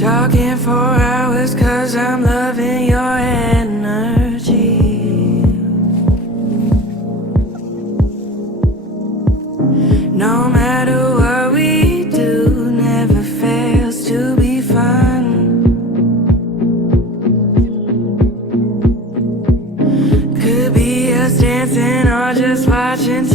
Talking for hours 'cause I'm loving your energy. No matter what we do, never fails to be fun. Could be us dancing or just watching